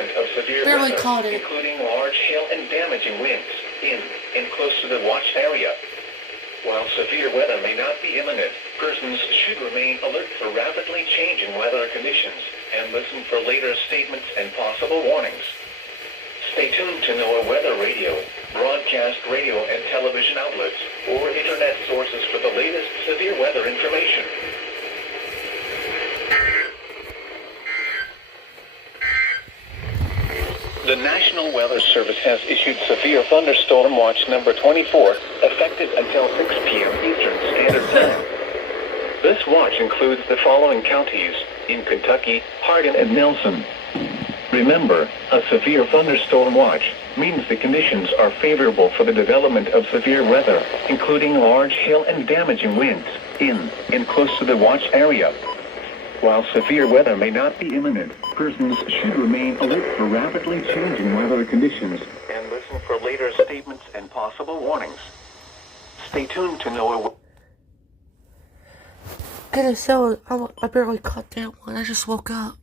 development of severe Barely weather, caught it. including large hail and damaging winds in and close to the watch area. While severe weather may not be imminent, persons should remain alert for rapidly changing weather conditions and listen for later statements and possible warnings. Stay tuned to NOAA Weather Radio, broadcast radio and television outlets, or internet sources for the latest severe weather information. The National Weather Service has issued Severe Thunderstorm Watch number 24, effective until 6 p.m. Eastern Standard Time. This watch includes the following counties in Kentucky: Hardin and Nelson. Remember, a severe thunderstorm watch means the conditions are favorable for the development of severe weather, including large hail and damaging winds in and close to the watch area. While severe weather may not be imminent, persons should remain alert for rapidly changing weather conditions and listen for later statements and possible warnings. Stay tuned to NOAA. I barely caught that one. I just woke up.